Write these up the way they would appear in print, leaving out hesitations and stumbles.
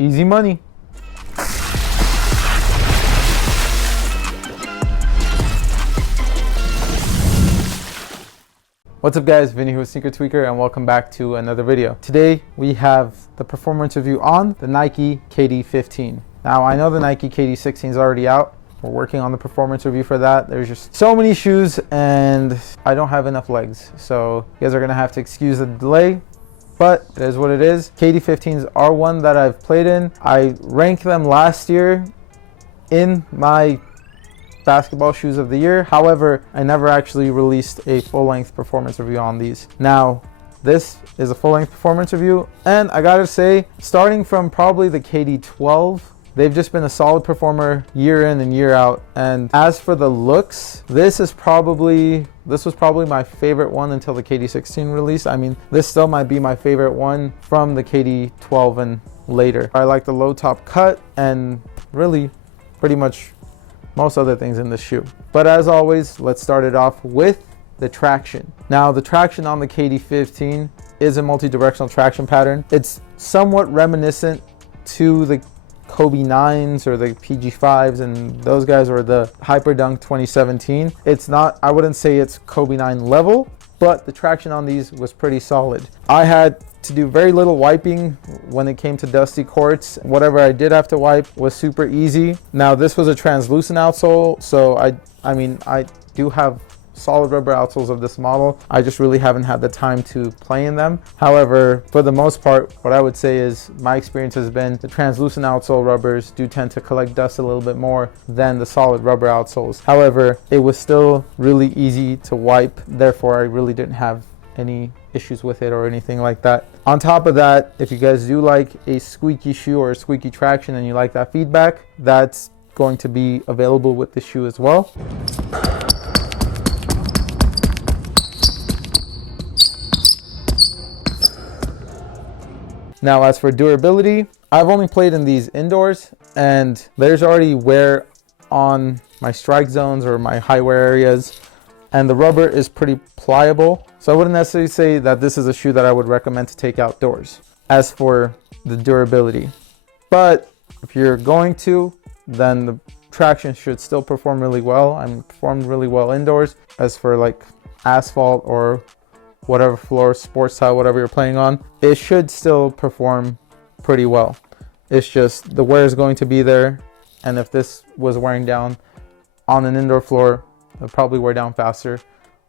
Easy money. What's up guys, Vinny here with Sneaker Tweaker and welcome back to another video. Today we have the performance review on the Nike KD15. Now I know the Nike KD16 is already out. We're working on the performance review for that. There's just so many shoes and I don't have enough legs. So you guys are gonna have to excuse the delay, but it is what it is. KD15s are one that I've played in. I ranked them last year in my basketball shoes of the year. However, I never actually released a full-length performance review on these. Now, this is a full-length performance review, and I gotta say, starting from probably the KD12, they've just been a solid performer year in and year out. And as for the looks, this was probably my favorite one until the KD16 release. I mean, this still might be my favorite one from the KD12 and later. I like the low top cut and really pretty much most other things in this shoe. But as always, let's start it off with the traction. Now, the traction on the KD15 is a multi-directional traction pattern. It's somewhat reminiscent to the Kobe 9s or the PG5s and those guys, or the Hyperdunk 2017. It's not, I wouldn't say it's Kobe 9 level, but the traction on these was pretty solid. I had to do very little wiping when it came to dusty courts. Whatever I did have to wipe was super easy. Now this was a translucent outsole, so I mean I do have solid rubber outsoles of this model. I just really haven't had the time to play in them. However, for the most part, what I would say is my experience has been the translucent outsole rubbers do tend to collect dust a little bit more than the solid rubber outsoles. However, it was still really easy to wipe. Therefore, I really didn't have any issues with it or anything like that. On top of that, if you guys do like a squeaky shoe or a squeaky traction and you like that feedback, that's going to be available with the shoe as well. Now, as for durability, I've only played in these indoors and there's already wear on my strike zones or my high wear areas, and the rubber is pretty pliable. So I wouldn't necessarily say that this is a shoe that I would recommend to take outdoors as for the durability. But if you're going to, then the traction should still perform really well. I'm performed really well indoors. As for like asphalt or whatever floor, sports tile, whatever you're playing on, it should still perform pretty well. It's just the wear is going to be there, and if this was wearing down on an indoor floor, it'll probably wear down faster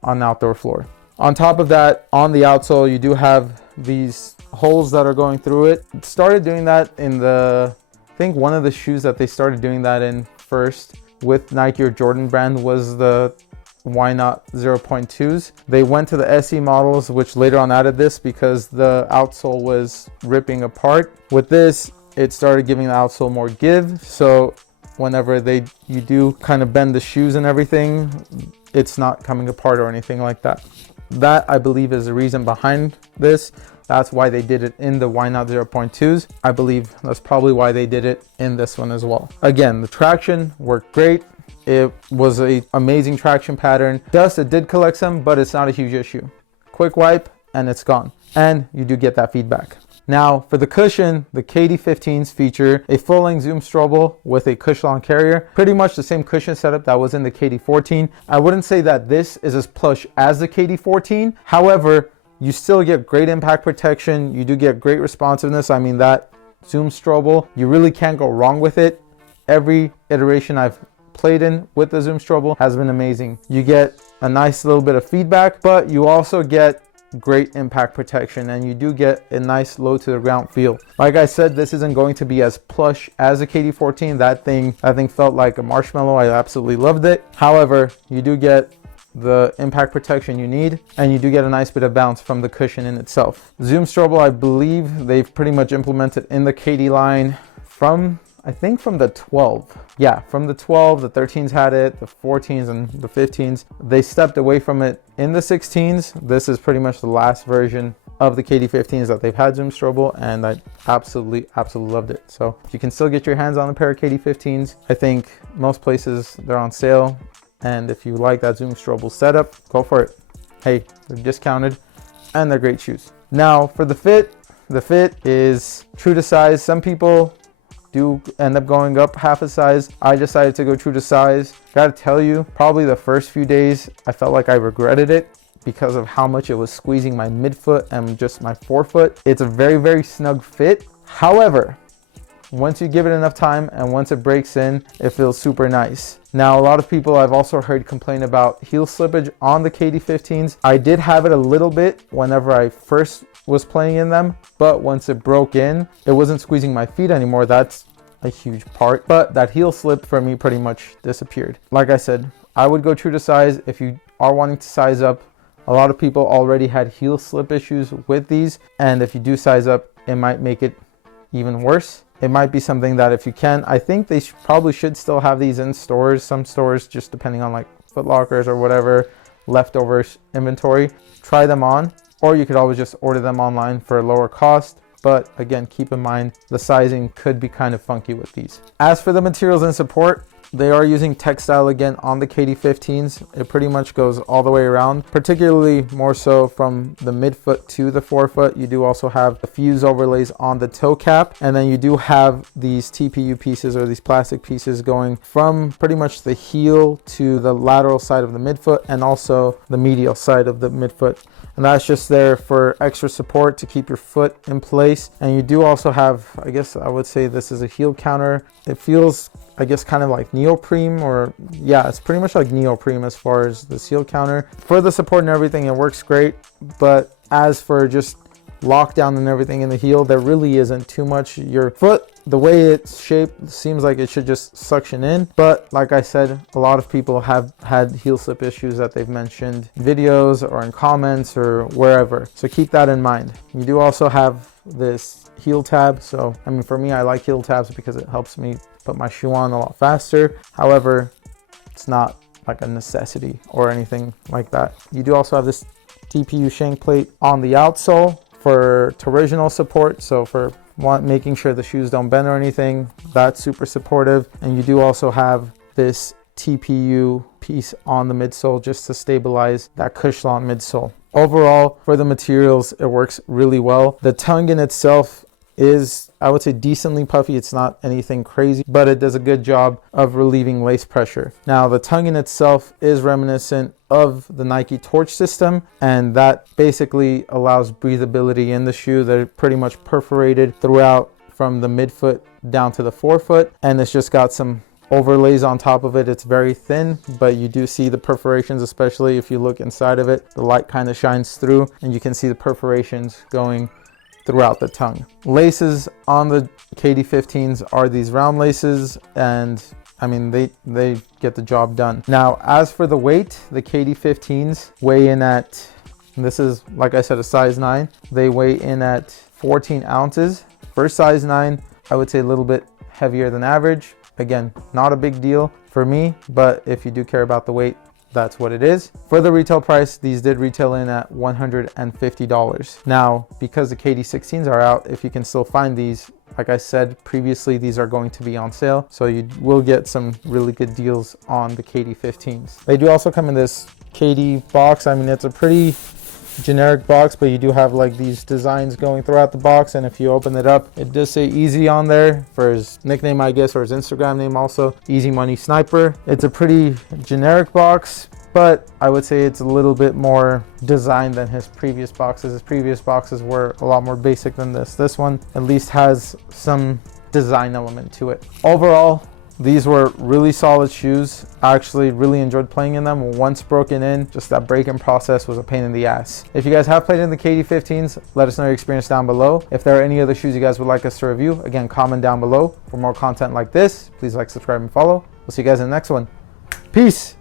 on an outdoor floor. On top of that, on the outsole, you do have these holes that are going through it. It started doing that in the, I think one of the shoes that they started doing that in first with Nike or Jordan brand was the Why Not 0.2s. They went to the SE models, which later on added this because the outsole was ripping apart. With this, it started giving the outsole more give. So whenever you do kind of bend the shoes and everything, it's not coming apart or anything like that. That, I believe, is the reason behind this. That's why they did it in the Why Not 0.2s. I believe that's probably why they did it in this one as well. Again, the traction worked great. It was an amazing traction pattern. Dust, it did collect some, but it's not a huge issue. Quick wipe and it's gone. And you do get that feedback. Now for the cushion, the KD15s feature a full-length Zoom Strobel with a Cushlon carrier. Pretty much the same cushion setup that was in the KD14. I wouldn't say that this is as plush as the KD14. However, you still get great impact protection. You do get great responsiveness. I mean, that Zoom Strobel, you really can't go wrong with it. Every iteration I've played in with the Zoom Strobel has been amazing. You get a nice little bit of feedback, but you also get great impact protection, and you do get a nice low to the ground feel. Like I said, this isn't going to be as plush as the KD14. That thing felt like a marshmallow. I absolutely loved it. However, you do get the impact protection you need, and you do get a nice bit of bounce from the cushion in itself. Zoom Strobel, I believe they've pretty much implemented in the KD line from, I think, from the 12. Yeah, from the 12, the 13s had it, the 14s and the 15s. They stepped away from it in the 16s. This is pretty much the last version of the KD15s that they've had Zoom Strobel, and I absolutely loved it. So if you can still get your hands on a pair of KD15s, I think most places they're on sale. And if you like that Zoom Strobel setup, go for it. Hey, they're discounted and they're great shoes. Now for the fit is true to size. Some people do end up going up half a size, I decided to go true to size. Gotta tell you, probably the first few days, I felt like I regretted it because of how much it was squeezing my midfoot and just my forefoot. It's a very, very snug fit. However, once you give it enough time and once it breaks in, it feels super nice. Now, a lot of people I've also heard complain about heel slippage on the KD15s. I did have it a little bit whenever I first was playing in them, but once it broke in, it wasn't squeezing my feet anymore. That's a huge part, but that heel slip for me pretty much disappeared. Like I said, I would go true to size if you are wanting to size up. A lot of people already had heel slip issues with these, and if you do size up, it might make it even worse. It might be something that if you can, I think they probably should still have these in stores. Some stores, just depending on like Foot Lockers or whatever, leftover inventory, try them on, or you could always just order them online for a lower cost. But again, keep in mind the sizing could be kind of funky with these. As for the materials and support, they are using textile again on the KD15s. It pretty much goes all the way around, particularly more so from the midfoot to the forefoot. You do also have the fuse overlays on the toe cap, and then you do have these TPU pieces or these plastic pieces going from pretty much the heel to the lateral side of the midfoot and also the medial side of the midfoot. And that's just there for extra support to keep your foot in place. And you do also have, I guess I would say this is a heel counter. It feels, I guess, kind of like neoprene, or yeah, it's pretty much like neoprene as far as the heel counter. For the support and everything, it works great. But as for just lockdown and everything in the heel, there really isn't too much. Your foot, the way it's shaped, seems like it should just suction in, but like I said, a lot of people have had heel slip issues that they've mentioned in videos or in comments or wherever, so keep that in mind. You do also have this heel tab, so I mean, for me, I like heel tabs because it helps me put my shoe on a lot faster. However, it's not like a necessity or anything like that. You do also have this TPU shank plate on the outsole for torsional support, so for making sure the shoes don't bend or anything. That's super supportive. And you do also have this TPU piece on the midsole just to stabilize that Cushlon midsole. Overall, for the materials, it works really well. The tongue in itself is, I would say, decently puffy. It's not anything crazy, but it does a good job of relieving lace pressure. Now, the tongue in itself is reminiscent of the Nike Torch system, and that basically allows breathability in the shoe. They're pretty much perforated throughout from the midfoot down to the forefoot, and it's just got some overlays on top of it. It's very thin, but you do see the perforations, especially if you look inside of it. The light kind of shines through and you can see the perforations going throughout the tongue. Laces on the KD15s are these round laces, and I mean, they get the job done. Now, as for the weight, the KD15s weigh in at, this is, like I said, a size 9. They weigh in at 14 ounces. For size 9, I would say a little bit heavier than average. Again, not a big deal for me, but if you do care about the weight, that's what it is. For the retail price, these did retail in at $150. Now, because the KD16s are out, if you can still find these, like I said previously, these are going to be on sale, so you will get some really good deals on the KD15s. They do also come in this KD box. I mean, it's a pretty generic box, but you do have like these designs going throughout the box, and if you open it up, it does say Easy on there for his nickname, I guess, or his Instagram name also, Easy Money Sniper. It's a pretty generic box, but I would say it's a little bit more designed than his previous boxes. His previous boxes were a lot more basic than this. This one at least has some design element to it. Overall, these were really solid shoes. I actually really enjoyed playing in them. Once broken in, just that break-in process was a pain in the ass. If you guys have played in the KD15s, let us know your experience down below. If there are any other shoes you guys would like us to review, again, comment down below. For more content like this, please like, subscribe, and follow. We'll see you guys in the next one. Peace.